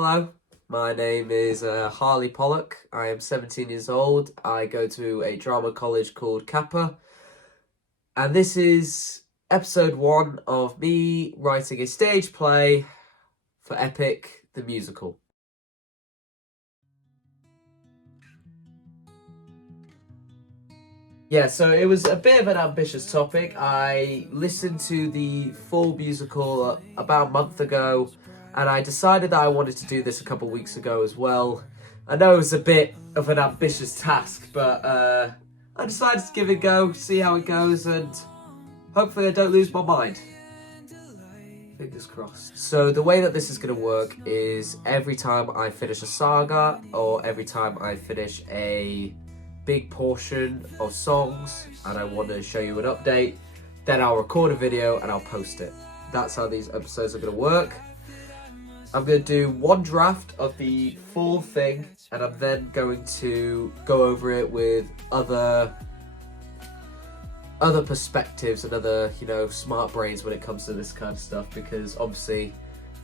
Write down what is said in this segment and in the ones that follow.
Hello, my name is Harley Pollock. I am 17 years old. I go to a drama college called Kappa. And this is episode 1 of me writing a stage play for Epic, the musical. Yeah, so it was a bit of an ambitious topic. I listened to the full musical about a month ago, and I decided that I wanted to do this a couple of weeks ago as well. I know it was a bit of an ambitious task, but I decided to give it a go, see how it goes, and hopefully I don't lose my mind. Fingers crossed. So the way that this is going to work is every time I finish a saga, or every time I finish a big portion of songs and I want to show you an update, then I'll record a video and I'll post it. That's how these episodes are going to work. I'm going to do one draft of the full thing, and I'm then going to go over it with other perspectives and other, smart brains when it comes to this kind of stuff, because obviously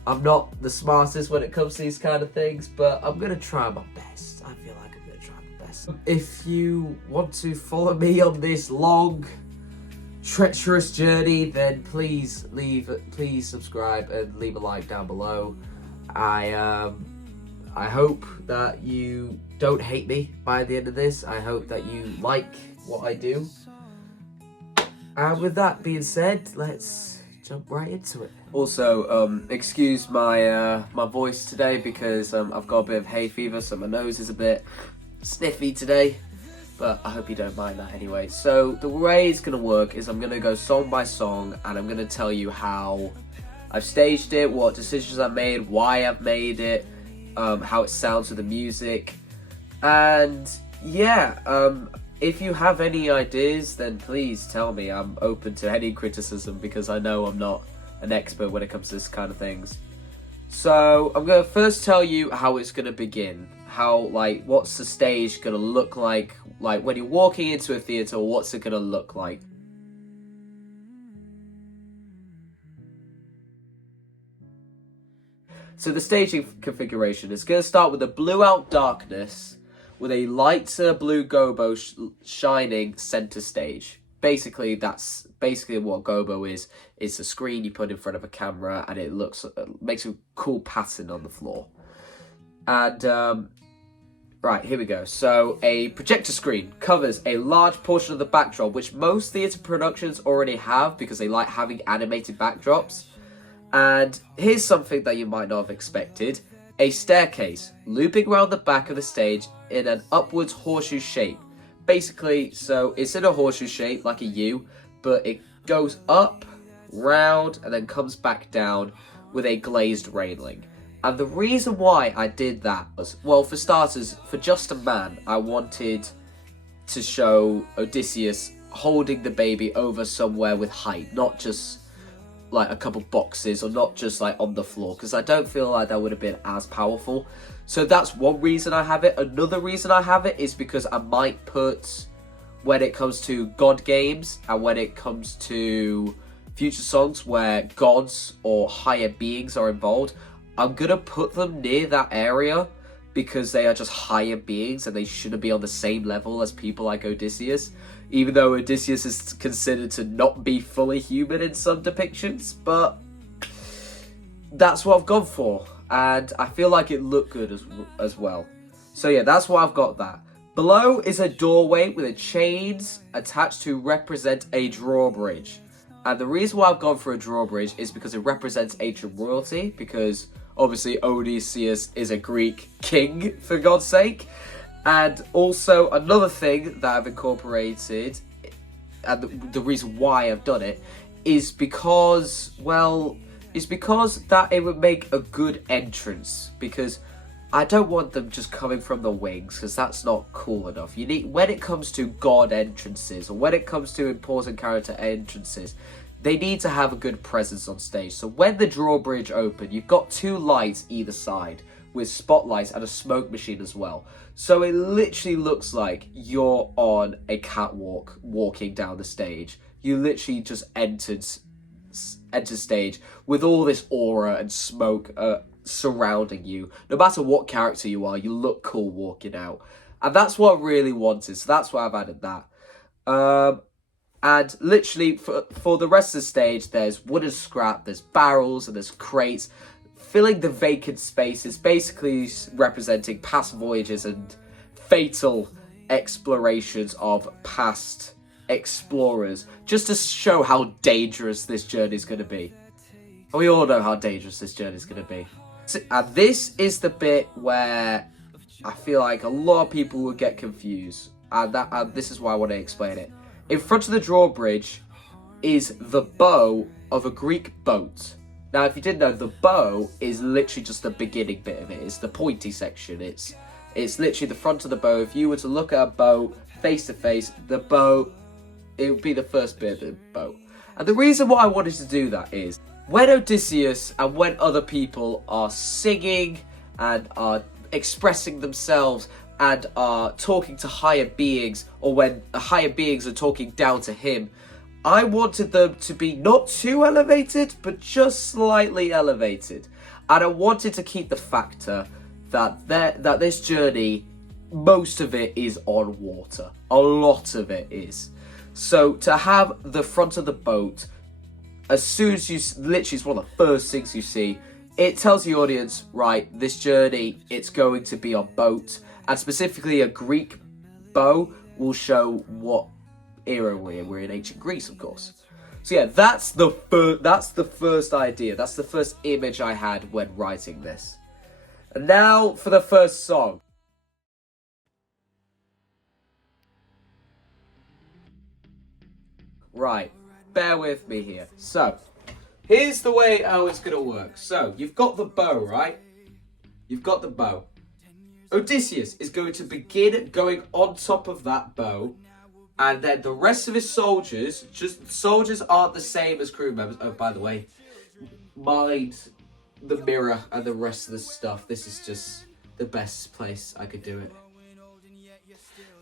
I'm not the smartest when it comes to these kind of things, but I'm going to try my best. I feel like I'm going to try my best. If you want to follow me on this long, treacherous journey, then please subscribe and leave a like down below. I hope that you don't hate me by the end of this. I hope that you like what I do. And with that being said, let's jump right into it. Also, excuse my my voice today because I've got a bit of hay fever, so my nose is a bit sniffy today. But I hope you don't mind that anyway. So the way it's going to work is I'm going to go song by song, and I'm going to tell you how I've staged it, what decisions I've made, why I've made it, how it sounds with the music. And yeah, if you have any ideas, then please tell me. I'm open to any criticism because I know I'm not an expert when it comes to this kind of things. So I'm going to first tell you how it's going to begin. What's the stage going to look like when you're walking into a theatre, what's it going to look like? So the staging configuration is going to start with a blue out darkness with a lighter blue gobo shining center stage. Basically, that's what gobo is. It's a screen you put in front of a camera, and it makes a cool pattern on the floor. And right, here we go. So a projector screen covers a large portion of the backdrop, which most theatre productions already have because they like having animated backdrops. And here's something that you might not have expected. A staircase looping around the back of the stage in an upwards horseshoe shape. Basically, so it's in a horseshoe shape, like a U, but it goes up, round, and then comes back down with a glazed railing. And the reason why I did that was, well, for starters, for Just a Man, I wanted to show Odysseus holding the baby over somewhere with height, not just like a couple boxes, or not just like on the floor, because I don't feel like that would have been as powerful. So that's one reason I have it. Another reason I have it is because I might put, when it comes to God games and when it comes to future songs where gods or higher beings are involved, I'm gonna put them near that area because they are just higher beings and they shouldn't be on the same level as people like Odysseus. Even though Odysseus is considered to not be fully human in some depictions, but that's what I've gone for, and I feel like it looked good as well. So yeah, that's why I've got that. Below is a doorway with a chains attached to represent a drawbridge. And the reason why I've gone for a drawbridge is because it represents ancient royalty, because obviously Odysseus is a Greek king, for God's sake. And also another thing that I've incorporated, and the reason why I've done it, is because that it would make a good entrance, because I don't want them just coming from the wings, because that's not cool enough. You need, when it comes to god entrances, or when it comes to important character entrances, they need to have a good presence on stage. So when the drawbridge opened, you've got 2 lights either side, with spotlights and a smoke machine as well. So it literally looks like you're on a catwalk walking down the stage. You literally just entered stage with all this aura and smoke surrounding you. No matter what character you are, you look cool walking out. And that's what I really wanted, so that's why I've added that. And literally, for the rest of the stage, there's wooden scrap, there's barrels, and there's crates, filling the vacant spaces, basically representing past voyages and fatal explorations of past explorers, just to show how dangerous this journey is going to be. And we all know how dangerous this journey is going to be. And this is the bit where I feel like a lot of people will get confused, and this is why I want to explain it. In front of the drawbridge is the bow of a Greek boat. Now, if you didn't know, the bow is literally just the beginning bit of it. It's the pointy section. It's literally the front of the bow. If you were to look at a boat face to face, the bow, it would be the first bit of the boat. And the reason why I wanted to do that is when Odysseus and when other people are singing and are expressing themselves and are talking to higher beings, or when higher beings are talking down to him, I wanted them to be not too elevated, but just slightly elevated. And I wanted to keep the factor that this journey, most of it is on water. A lot of it is. So to have the front of the boat, as soon as you, literally it's one of the first things you see, it tells the audience, right, this journey, it's going to be on boat. And specifically a Greek bow will show what era we're in ancient Greece, of course. So yeah, that's the first idea. That's the first image I had when writing this. And now for the first song. Right, bear with me here. So, here's the way how it's going to work. So, you've got the bow, right? You've got the bow. Odysseus is going to begin going on top of that bow, and then the rest of his soldiers, soldiers aren't the same as crew members. Oh, by the way, mind the mirror and the rest of the stuff. This is just the best place I could do it.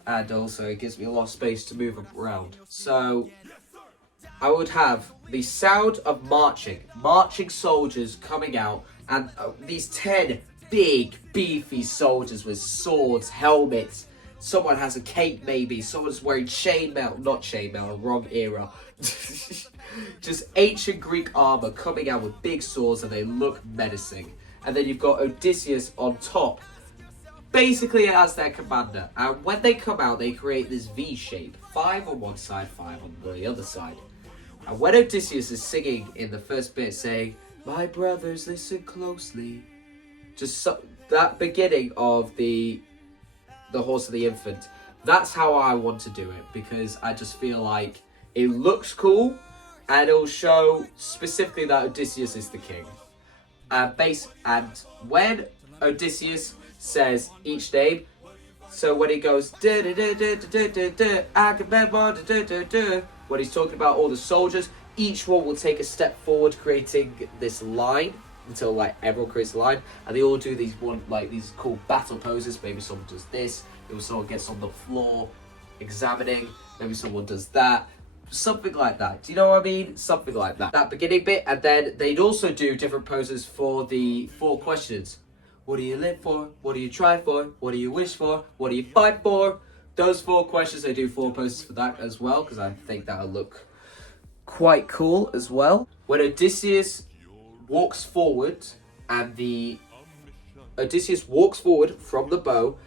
And also, it gives me a lot of space to move around. So, I would have the sound of marching soldiers coming out, and these 10 big, beefy soldiers with swords, helmets. Someone has a cape, maybe. Someone's wearing chainmail. Not chainmail, wrong era. Just ancient Greek armor coming out with big swords, and they look menacing. And then you've got Odysseus on top, basically as their commander. And when they come out, they create this V shape. 5 on one side, 5 on the other side. And when Odysseus is singing in the first bit, saying, "My brothers, listen closely," just that beginning of the Horse of the Infant, that's how I want to do it, because I just feel like it looks cool, and it'll show specifically that Odysseus is the king. And when Odysseus says each name, so when he goes Agamemnon, when he's talking about all the soldiers, each one will take a step forward, creating this line until like everyone creates a line, and they all do these these cool battle poses. Maybe someone does this, maybe someone gets on the floor examining, maybe someone does that, something like that. Do you know what I mean? Something like that. That beginning bit, and then they'd also do different poses for the 4 questions. What do you live for? What do you try for? What do you wish for? What do you fight for? Those 4 questions, they do 4 poses for that as well, because I think that'll look quite cool as well. When Odysseus walks forward, and Odysseus walks forward from the bow,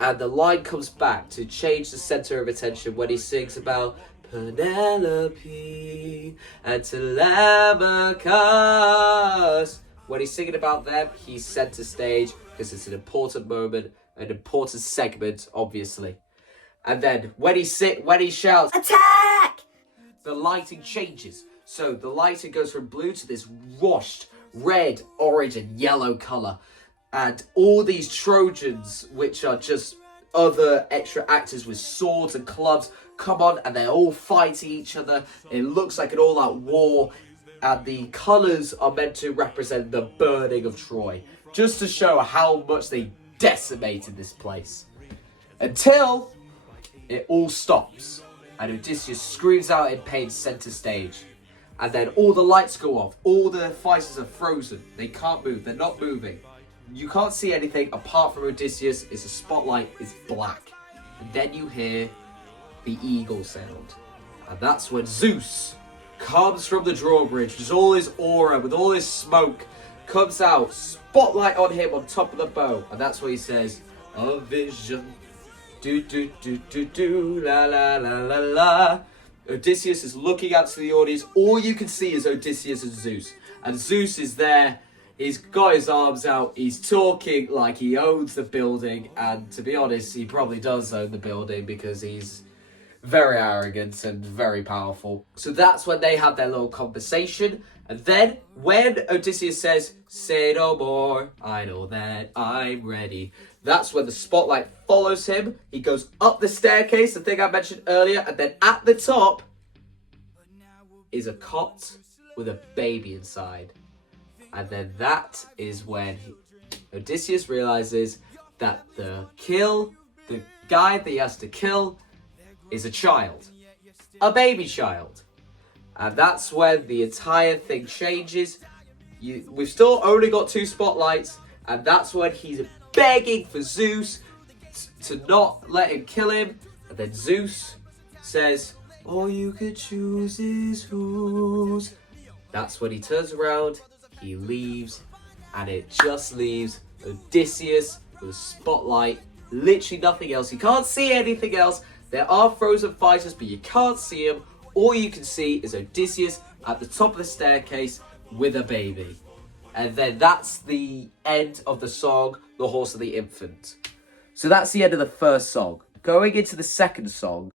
and the line comes back to change the center of attention when he sings about Penelope and Telemachus. When he's singing about them, he's center stage, because it's an important moment, an important segment, obviously. And then when he shouts, "Attack!" the lighting changes. So the lighting goes from blue to this washed red, orange, and yellow color. And all these Trojans, which are just other extra actors with swords and clubs, come on, and they're all fighting each other. It looks like an all-out war. And the colours are meant to represent the burning of Troy, just to show how much they decimated this place. Until it all stops, and Odysseus screams out in pain center stage. And then all the lights go off. All the fighters are frozen. They can't move. They're not moving. You can't see anything apart from Odysseus. It's a spotlight. It's black. And then you hear the eagle sound. And that's when Zeus comes from the drawbridge. Just all his aura, with all his smoke, comes out. Spotlight on him on top of the bow. And that's what he says. A vision. Do, do, do, do, do. La, la, la, la, la. Odysseus is looking out to the audience. All you can see is Odysseus and Zeus. And Zeus is there. He's got his arms out. He's talking like he owns the building. And to be honest, he probably does own the building because he's very arrogant and very powerful. So that's when they have their little conversation. And then when Odysseus says, "Say no more, I know that I'm ready," that's when the spotlight follows him. He goes up the staircase, the thing I mentioned earlier, and then at the top is a cot with a baby inside. And then that is when Odysseus realizes that the guy that he has to kill is a child. A baby child. And that's when the entire thing changes. We've still only got 2 spotlights, and that's when he's begging for Zeus to not let him kill him. And then Zeus says, "All you could choose is who's." That's when he turns around, he leaves, and it just leaves Odysseus with a spotlight. Literally nothing else. You can't see anything else. There are frozen fighters, but you can't see them. All you can see is Odysseus at the top of the staircase with a baby. And then that's the end of the song, The Horse and the Infant. So that's the end of the first song. Going into the second song.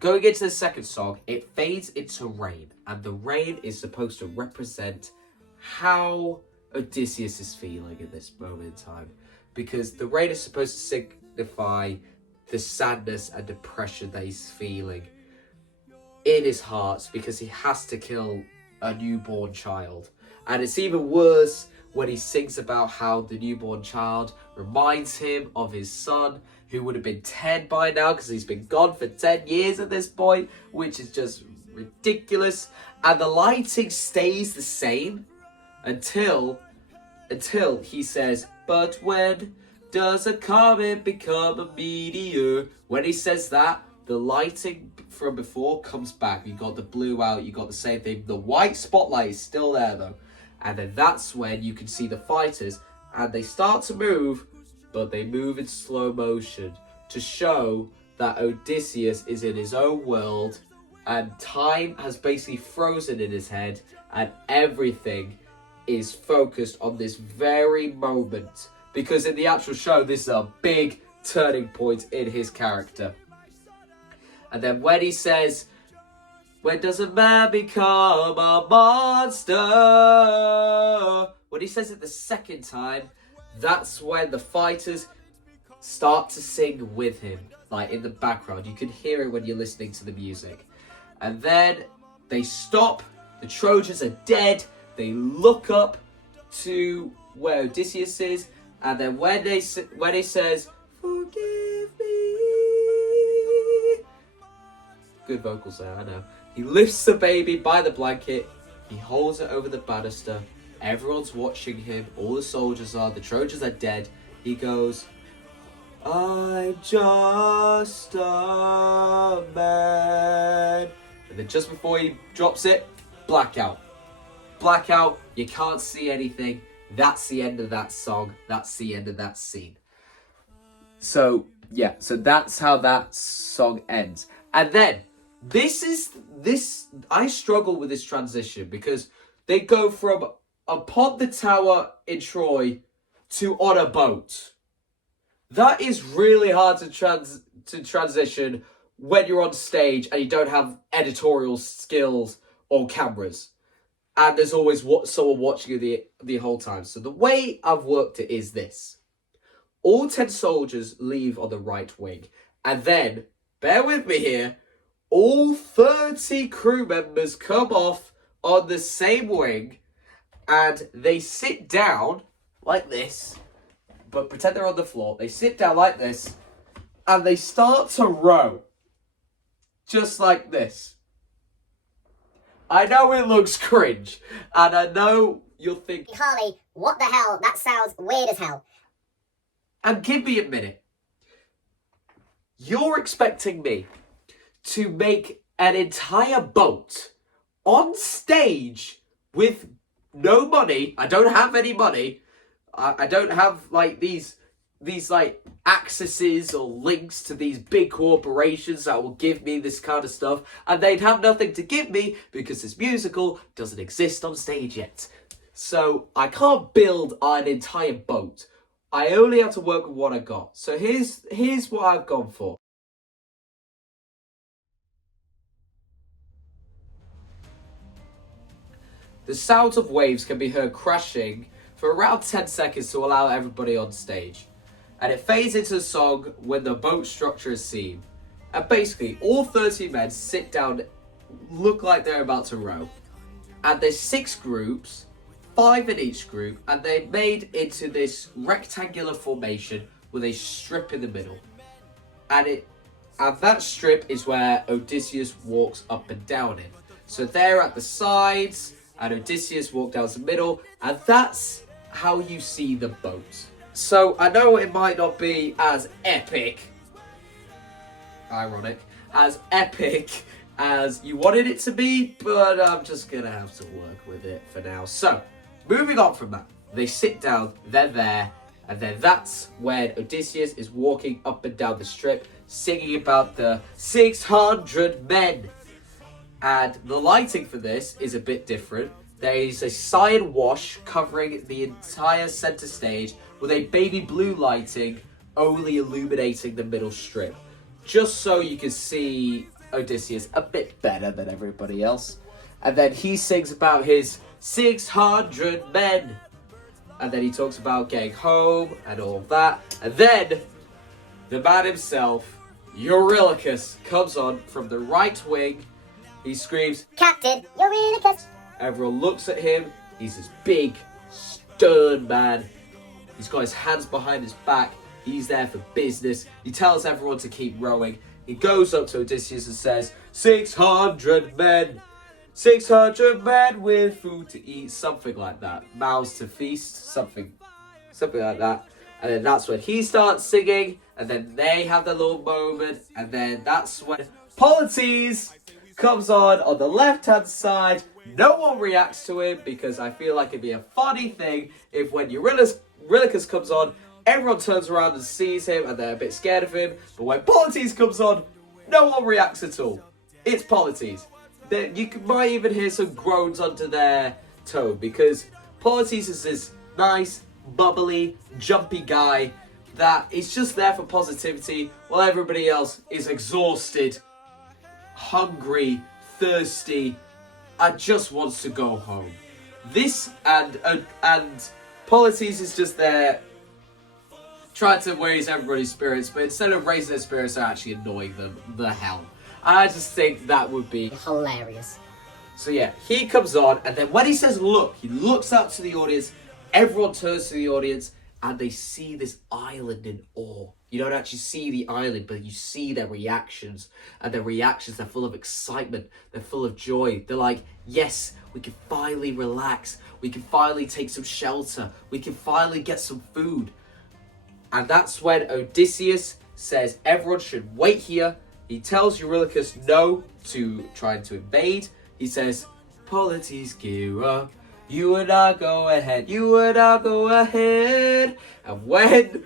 Going into the second song, it fades into rain. And the rain is supposed to represent how Odysseus is feeling in this moment in time. Because the rain is supposed to signify the sadness and depression that he's feeling in his heart because he has to kill a newborn child. And it's even worse when he sings about how the newborn child reminds him of his son, who would have been 10 by now because he's been gone for 10 years at this point, which is just ridiculous. And the lighting stays the same until he says, "But when does a comet become a meteor?" When he says that, the lighting from before comes back. You got the blue out, you got the same thing. The white spotlight is still there though. And then that's when you can see the fighters, and they start to move, but they move in slow motion to show that Odysseus is in his own world, and time has basically frozen in his head, and everything is focused on this very moment. Because in the actual show, this is a big turning point in his character. And then when he says, "When does a man become a monster?" When he says it the second time, that's when the fighters start to sing with him, like in the background. You can hear it when you're listening to the music. And then they stop, the Trojans are dead, they look up to where Odysseus is, and then when he says, "Forgive me," good vocals there, I know. He lifts the baby by the blanket, he holds it over the banister, everyone's watching him, all the soldiers are, the Trojans are dead. He goes, "I'm just a man." And then just before he drops it, blackout. Blackout, you can't see anything. That's the end of that song. That's the end of that scene. So, yeah, so that's how that song ends. And then, I struggle with this transition because they go from upon the tower in Troy to on a boat. That is really hard to transition when you're on stage and you don't have editorial skills or cameras. And there's always someone watching you the whole time. So the way I've worked it is this. All 10 soldiers leave on the right wing. And then, bear with me here, all 30 crew members come off on the same wing. And they sit down like this. But pretend they're on the floor. They sit down like this. and they start to row. Just like this. I know it looks cringe, and I know you'll think, Harley, what the hell? That sounds weird as hell. And give me a minute. You're expecting me to make an entire boat on stage with no money. I don't have any money. I don't have like these like accesses or links to these big corporations that will give me this kind of stuff, and they'd have nothing to give me because this musical doesn't exist on stage yet. So I can't build an entire boat. I only have to work with what I got. So here's what I've gone for. The sound of waves can be heard crashing for around 10 seconds to allow everybody on stage. And it fades into the song when the boat structure is seen. And basically, all 30 men sit down, look like they're about to row. And there's 6 groups, 5 in each group, and they're made into this rectangular formation with a strip in the middle. And that strip is where Odysseus walks up and down in. So they're at the sides, and Odysseus walks down the middle, and that's how you see the boat. So I know it might not be as epic, ironic, as epic as you wanted it to be, but I'm just gonna have to work with it for now. So, moving on from that, they sit down, they're there, and then that's when Odysseus is walking up and down the strip, singing about the 600 men. And the lighting for this is a bit different. There is a cyan wash covering the entire center stage with a baby blue lighting only illuminating the middle strip. Just so you can see Odysseus a bit better than everybody else. And then he sings about his 600 men. And then he talks about getting home and all that. And then the man himself, Eurylochus, comes on from the right wing. He screams, Captain Eurylochus. Everyone looks at him. He's this big, stern man. He's got his hands behind his back. He's there for business. He tells everyone to keep rowing. He goes up to Odysseus and says, 600 men. 600 men with food to eat. Something like that. Mouths to feast. Something like that. And then that's when he starts singing. And then they have their little moment. And then that's when Polites comes on the left-hand side. No one reacts to him because I feel like it'd be a funny thing if when Eurylochus comes on, everyone turns around and sees him and they're a bit scared of him. But when Polites comes on, no one reacts at all. It's Polites. You might even hear some groans under their tone because Polites is this nice, bubbly, jumpy guy that is just there for positivity while everybody else is exhausted, hungry, thirsty, and just wants to go home. This and Polites is just there trying to raise everybody's spirits, but instead of raising their spirits, they're actually annoying them the hell. I just think that would be hilarious. So yeah, he comes on, and then when he says look, he looks out to the audience, everyone turns to the audience, and they see this island in awe. You don't actually see the island, but you see their reactions. And their reactions, they're full of excitement. They're full of joy. They're like, yes, we can finally relax. We can finally take some shelter. We can finally get some food. And that's when Odysseus says everyone should wait here. He tells Eurylochus no to trying to invade. He says, Polites, gear up. You and I go ahead. You and I go ahead. And when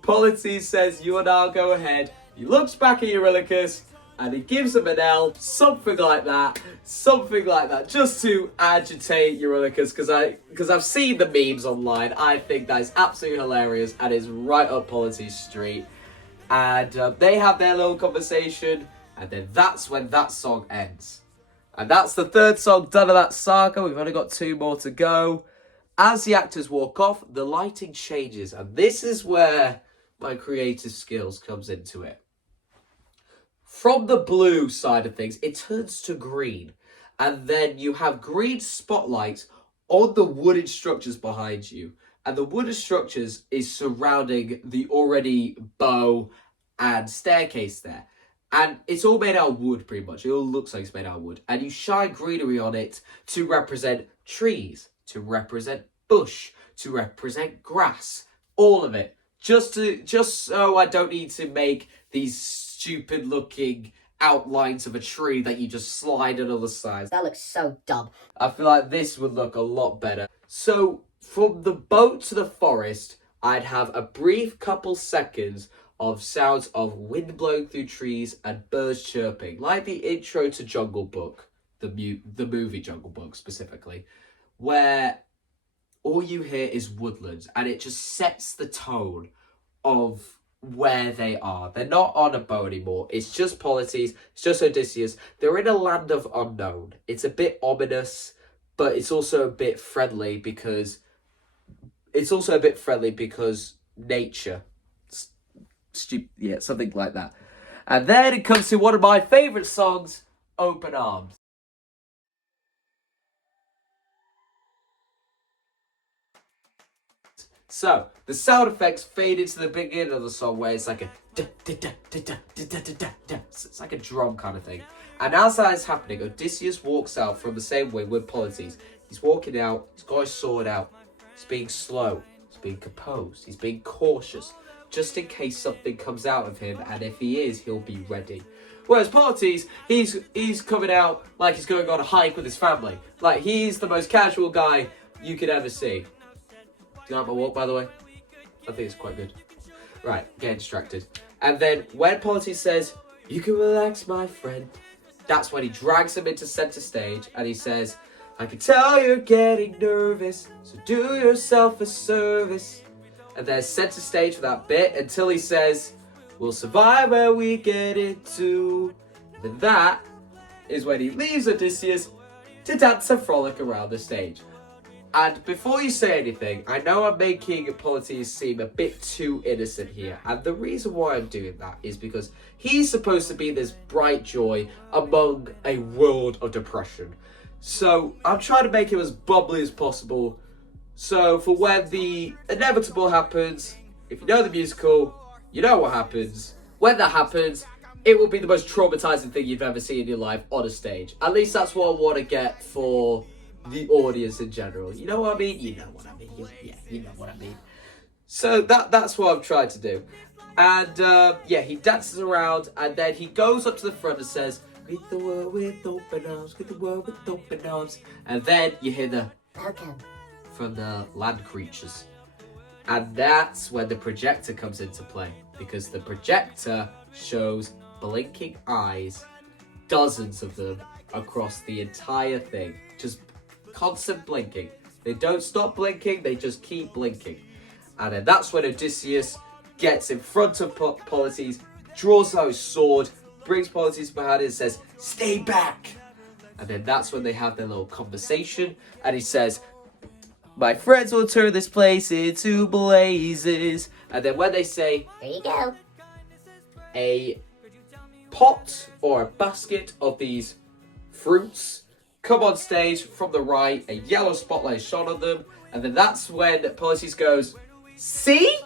Polites says, you and I'll go ahead, he looks back at Eurylochus and he gives him an L, something like that, just to agitate Eurylochus, because I've seen the memes online. I think that is absolutely hilarious and is right up Polites' street. And they have their little conversation, and then that's when that song ends. And that's the third song done of that saga. We've only got 2 more to go. As the actors walk off, the lighting changes, and this is where my creative skills comes into it. From the blue side of things, it turns to green, and then you have green spotlights on the wooden structures behind you, and the wooden structures is surrounding the already bow and staircase there. And it's all made out of wood, pretty much. It all looks like it's made out of wood. And you shine greenery on it to represent trees, to represent bush, to represent grass. All of it. Just so I don't need to make these stupid looking outlines of a tree that you just slide on the sides. That looks so dumb. I feel like this would look a lot better. So from the boat to the forest, I'd have a brief couple seconds of sounds of wind blowing through trees and birds chirping, like the intro to Jungle Book, the movie Jungle Book specifically, where all you hear is woodlands, and it just sets the tone of where they are. They're not on a boat anymore. It's just Polites, it's just Odysseus. They're in a land of unknown. It's a bit ominous, but it's also a bit friendly because nature. Yeah, something like that. And then it comes to one of my favourite songs, Open Arms. So, the sound effects fade into the beginning of the song where it's like a it's like a drum kind of thing. And as that is happening, Odysseus walks out from the same way with Polites. He's walking out, he's got his sword out, he's being slow, he's being composed, he's being cautious, just in case something comes out of him, and if he is, he'll be ready. Whereas Polites, he's coming out like he's going on a hike with his family. Like, he's the most casual guy you could ever see. Do you like my walk, by the way? I think it's quite good. Right, getting distracted. And then when Polites says, "You can relax, my friend," that's when he drags him into center stage and he says, "I can tell you're getting nervous, so do yourself a service." And there's center stage for that bit until he says, "We'll survive where we get into." And then that is when he leaves Odysseus to dance and frolic around the stage. And before you say anything, I know I'm making Polites seem a bit too innocent here. And the reason why I'm doing that is because he's supposed to be this bright joy among a world of depression. So I'm trying to make him as bubbly as possible. So for when the inevitable happens, if you know the musical, you know what happens. When that happens, it will be the most traumatizing thing you've ever seen in your life on a stage. At least that's what I want to get for the audience in general. You know what I mean? You know what I mean. Yeah, you know what I mean. So that's what I've tried to do. And he dances around and then he goes up to the front and says, "Greet the world with open arms, greet the world with open arms." And then you hear the Welcome from the land creatures. And that's when the projector comes into play, because the projector shows blinking eyes, dozens of them across the entire thing. Just constant blinking. They don't stop blinking, they just keep blinking. And then that's when Odysseus gets in front of Polites, draws out his sword, brings Polites behind it and says, "Stay back." And then that's when they have their little conversation and he says, "My friends will turn this place into blazes." And then when they say, There you go. a pot or a basket of these fruits come on stage from the right, a yellow spotlight is shone on them, and then that's when Polites goes, "See?"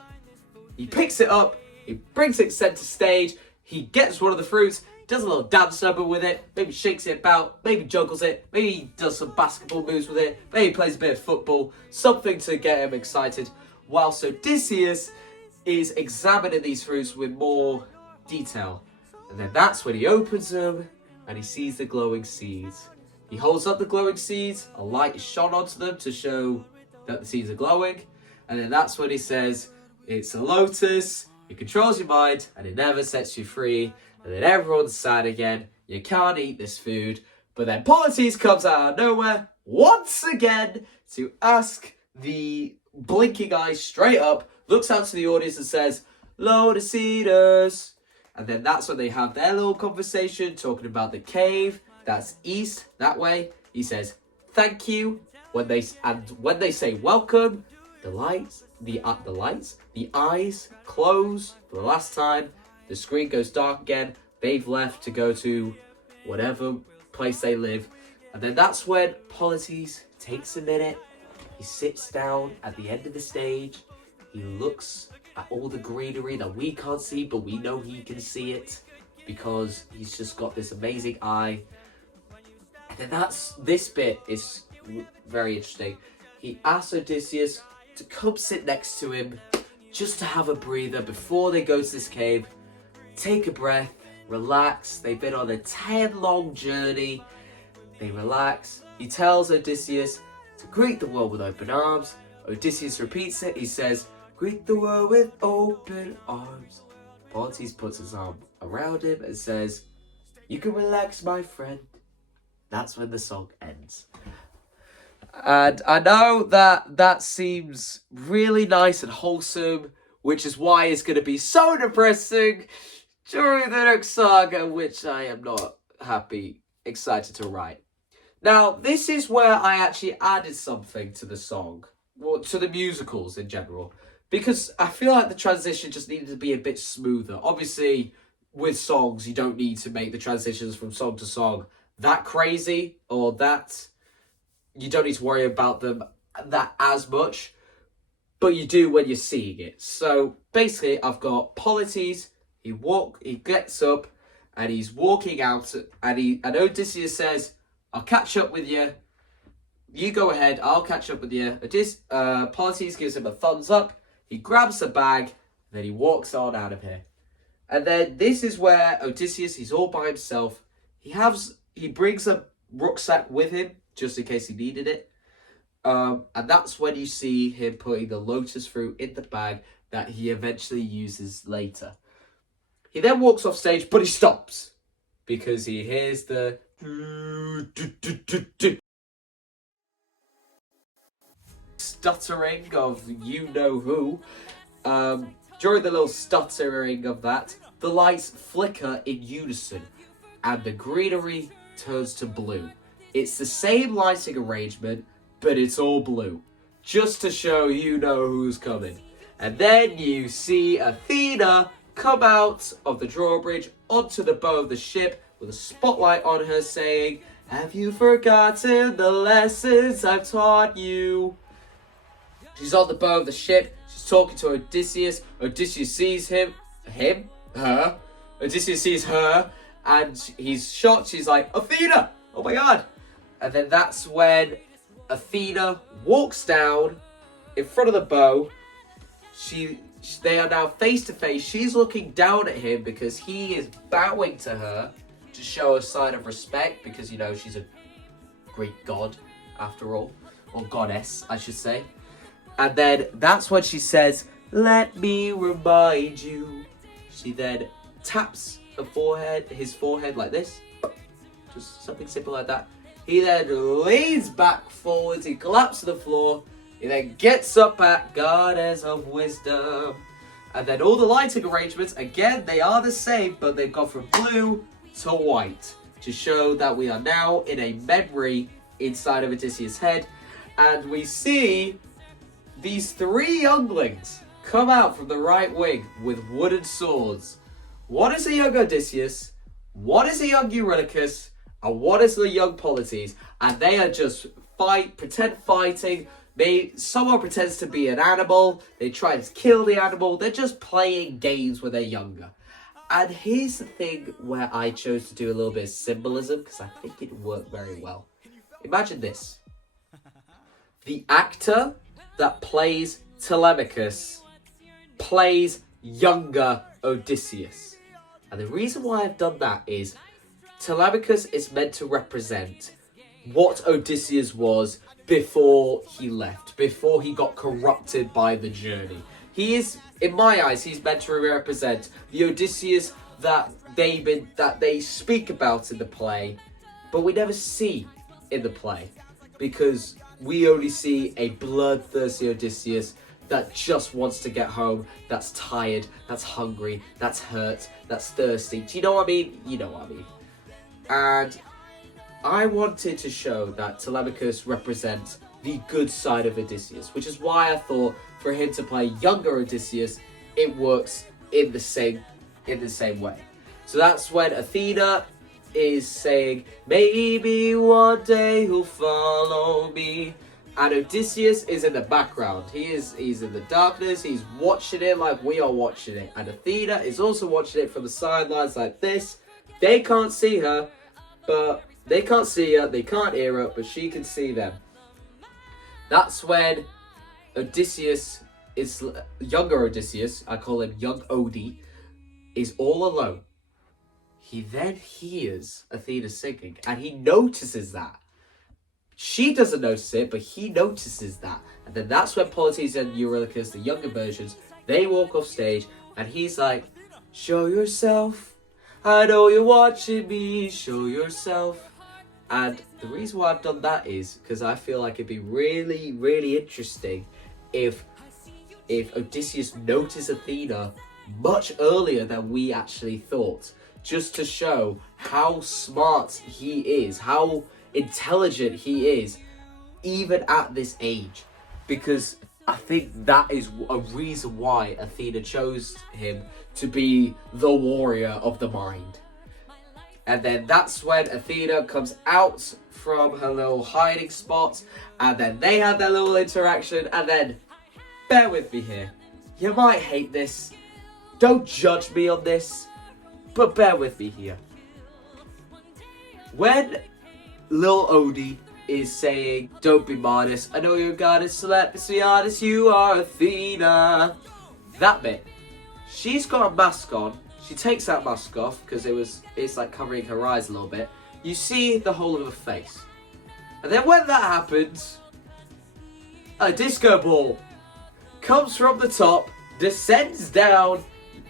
He picks it up, he brings it center stage, he gets one of the fruits, does a little dance number with it, maybe shakes it about, maybe juggles it, maybe he does some basketball moves with it, maybe plays a bit of football, something to get him excited, whilst Odysseus is examining these fruits with more detail. And then that's when he opens them and he sees the glowing seeds. He holds up the glowing seeds, a light is shone onto them to show that the seeds are glowing, and then that's when he says, "It's a lotus, it controls your mind, and it never sets you free." And then everyone's sad again, you can't eat this food. But then Polites comes out of nowhere, once again, to ask the blinking eyes straight up, looks out to the audience and says, "Lotus eaters." And then that's when they have their little conversation, talking about the cave. That's east, that way. He says, "Thank you." When they say welcome, the eyes close for the last time. The screen goes dark again. They've left to go to whatever place they live. And then that's when Polites takes a minute. He sits down at the end of the stage. He looks at all the greenery that we can't see, but we know he can see it because he's just got this amazing eye. And then this bit is very interesting. He asks Odysseus to come sit next to him just to have a breather before they go to this cave. Take a breath, relax. They've been on a 10-long journey. They relax. He tells Odysseus to greet the world with open arms. Odysseus repeats it. He says, greet the world with open arms. Polites puts his arm around him and says, you can relax, my friend. That's when the song ends. And I know that seems really nice and wholesome, which is why it's going to be so depressing during the next saga, which I am not excited to write. Now, this is where I actually added something to the song, or to the musicals in general, because I feel like the transition just needed to be a bit smoother. Obviously, with songs, you don't need to make the transitions from song to song that crazy, or that you don't need to worry about them that as much, but you do when you're seeing it. So basically, I've got Polites. He gets up and he's walking out, and Odysseus says, I'll catch up with you. You go ahead, I'll catch up with you. Polites gives him a thumbs up. He grabs the bag, and then he walks on out of here. And then this is where Odysseus, he's all by himself. He brings a rucksack with him, just in case he needed it. And that's when you see him putting the lotus fruit in the bag that he eventually uses later. He then walks off stage, but he stops because he hears the stuttering of you-know-who. During the little stuttering of that, the lights flicker in unison and the greenery turns to blue. It's the same lighting arrangement, but it's all blue, just to show you know who's coming. And then you see Athena come out of the drawbridge onto the bow of the ship with a spotlight on her saying, have you forgotten the lessons I've taught you? She's on the bow of the ship. She's talking to Odysseus. Odysseus sees her. Odysseus sees her, and he's shocked. She's like, Athena! Oh my god! And then that's when Athena walks down in front of the bow. They are now face to face. She's looking down at him because he is bowing to her to show a sign of respect because, you know, she's a Greek god after all. Or goddess, I should say. And then that's when she says, let me remind you. She then taps his forehead like this. Just something simple like that. He then leans back forwards. He collapses to the floor. He then gets up at Goddess of Wisdom. And then all the lighting arrangements, again, they are the same, but they've gone from blue to white to show that we are now in a memory inside of Odysseus' head. And we see these three younglings come out from the right wing with wooden swords. One is a young Odysseus, one is a young Eurylochus, and one is the young Polites. And they are just pretend fighting. Someone pretends to be an animal. They try to kill the animal. They're just playing games when they're younger. And here's the thing where I chose to do a little bit of symbolism because I think it worked very well. Imagine this. The actor that plays Telemachus plays younger Odysseus. And the reason why I've done that is Telemachus is meant to represent what Odysseus was before he left, before he got corrupted by the journey. He is, in my eyes, he's meant to represent the Odysseus that they speak about in the play, but we never see in the play because we only see a bloodthirsty Odysseus that just wants to get home, that's tired, that's hungry, that's hurt, that's thirsty. Do you know what I mean? You know what I mean. And I wanted to show that Telemachus represents the good side of Odysseus, which is why I thought for him to play younger Odysseus, it works in the same way. So that's when Athena is saying, maybe one day he'll follow me. And Odysseus is in the background. He's in the darkness. He's watching it like we are watching it. And Athena is also watching it from the sidelines like this. They can't see her, but they can't see her. They can't hear her, but she can see them. That's when Odysseus is younger Odysseus. I call him young Odie. Is all alone. He then hears Athena singing, and he notices that. She doesn't notice it, but he notices that. And then that's when Polites and Eurylochus, the younger versions, they walk off stage, and he's like, show yourself. I know you're watching me. Show yourself. And the reason why I've done that is because I feel like it'd be really, really interesting if Odysseus noticed Athena much earlier than we actually thought. Just to show how smart he is, how intelligent he is, even at this age. Because I think that is a reason why Athena chose him to be the warrior of the mind. And then that's when Athena comes out from her little hiding spot, and then they have their little interaction, and then, bear with me here, you might hate this, don't judge me on this, but bear with me here. When Lil Odie is saying, don't be modest, I know you're goddess, so let me be honest, you are Athena. That bit, she's got a mask on. She takes that mask off because it's like covering her eyes a little bit. You see the whole of her face. And then when that happens, a disco ball comes from the top, descends down,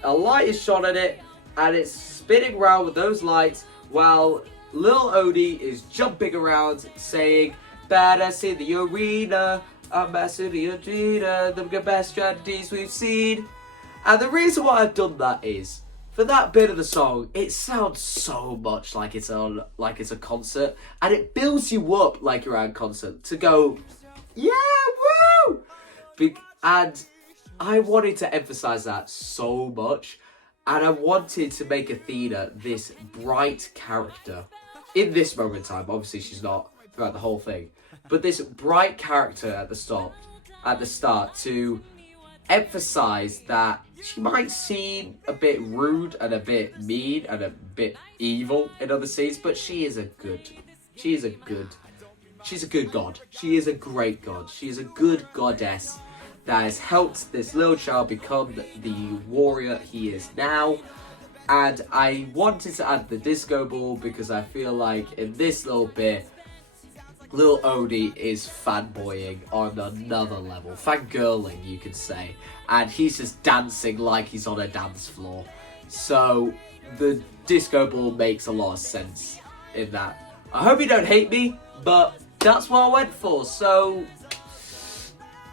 a light is shone at it, and it's spinning around with those lights while Lil Odie is jumping around saying, badass in the arena, I'm master in the arena, the best strategies we've seen. And the reason why I've done that is, for that bit of the song, it sounds so much like it's a concert, and it builds you up like you're at a concert to go, yeah, woo! And I wanted to emphasize that so much, and I wanted to make Athena this bright character in this moment in time. Obviously, she's not throughout the whole thing, but this bright character at the start to emphasize that she might seem a bit rude and a bit mean and a bit evil in other scenes, but she is a good god. She is a great god. She is a good goddess that has helped this little child become the warrior he is now. And I wanted to add the disco ball because I feel like in this little bit, Lil Odie is fanboying on another level. Fangirling, you could say. And he's just dancing like he's on a dance floor. So the disco ball makes a lot of sense in that. I hope you don't hate me, but that's what I went for. So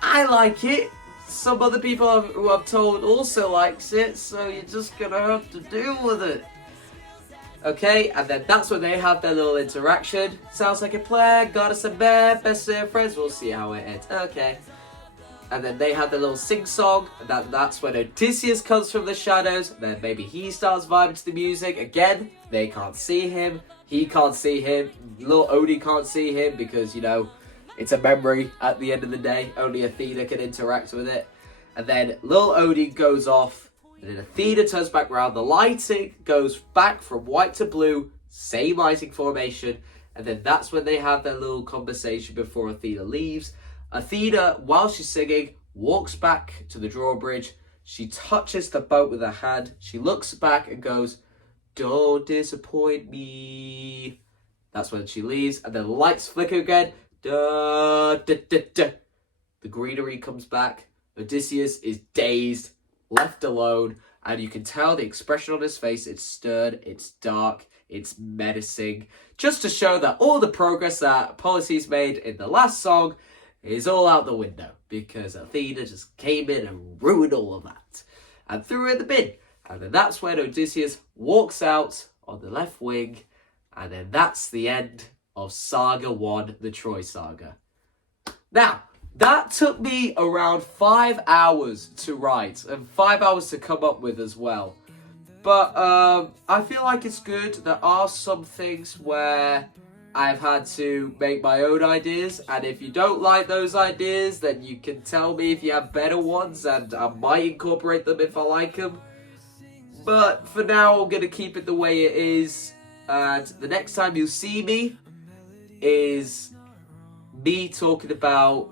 I like it. Some other people who I've told also likes it, so you're just gonna have to deal with it. Okay, and then that's when they have their little interaction. Sounds like a plan, goddess and bear, best friends, we'll see how it ends. Okay. And then they have their little sing-song, and that's when Odysseus comes from the shadows, then maybe he starts vibing to the music. Again, they can't see him, he can't see him, Lil Odie can't see him because, you know, it's a memory at the end of the day. Only Athena can interact with it. And then Lil Odie goes off. And then Athena turns back around. The lighting goes back from white to blue. Same lighting formation. And then that's when they have their little conversation before Athena leaves. Athena, while she's singing, walks back to the drawbridge. She touches the boat with her hand. She looks back and goes, don't disappoint me. That's when she leaves. And then the lights flicker again. Da, da, da, da. The greenery comes back. Odysseus is dazed, left alone, and you can tell the expression on his face. It's stern, it's dark, it's menacing, just to show that all the progress that Polites made in the last song is all out the window because Athena just came in and ruined all of that and threw it in the bin. And then that's when Odysseus walks out on the left wing, and then that's the end of Saga 1, the Troy Saga. Now, that took me around 5 hours to write, and 5 hours to come up with as well. But I feel like it's good. There are some things where I've had to make my own ideas, and if you don't like those ideas, then you can tell me if you have better ones, and I might incorporate them if I like them. But for now, I'm going to keep it the way it is, and the next time you see me is me talking about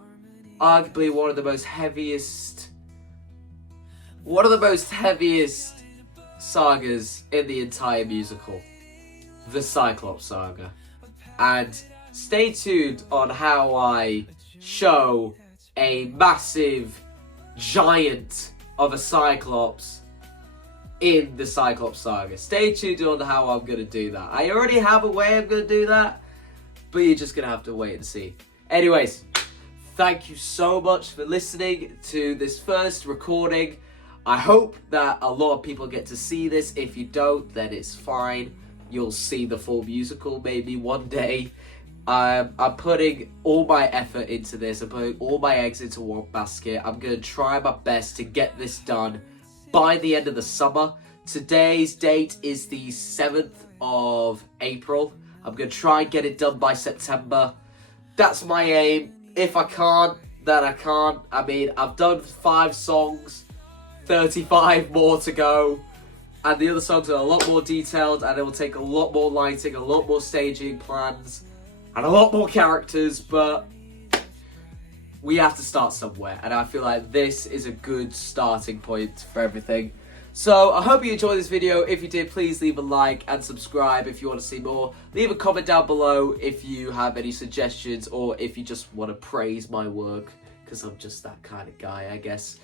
arguably one of the most heaviest sagas in the entire musical, the Cyclops Saga. And stay tuned on how I show a massive giant of a Cyclops in the Cyclops Saga. Stay tuned on how I'm going to do that. I already have a way I'm going to do that, but you're just going to have to wait and see. Anyways, thank you so much for listening to this first recording. I hope that a lot of people get to see this. If you don't, then it's fine. You'll see the full musical maybe one day. I'm putting all my effort into this. I'm putting all my eggs into one basket. I'm going to try my best to get this done by the end of the summer. Today's date is the 7th of April. I'm going to try and get it done by September. That's my aim. If I can't, then I can't. I mean, I've done 5 songs, 35 more to go. And the other songs are a lot more detailed, and it will take a lot more lighting, a lot more staging plans, and a lot more characters, but we have to start somewhere, and I feel like this is a good starting point for everything. So I hope you enjoyed this video. If you did, please leave a like and subscribe if you want to see more. Leave a comment down below if you have any suggestions, or if you just want to praise my work, because I'm just that kind of guy, I guess.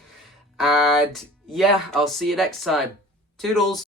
And yeah, I'll see you next time. Toodles!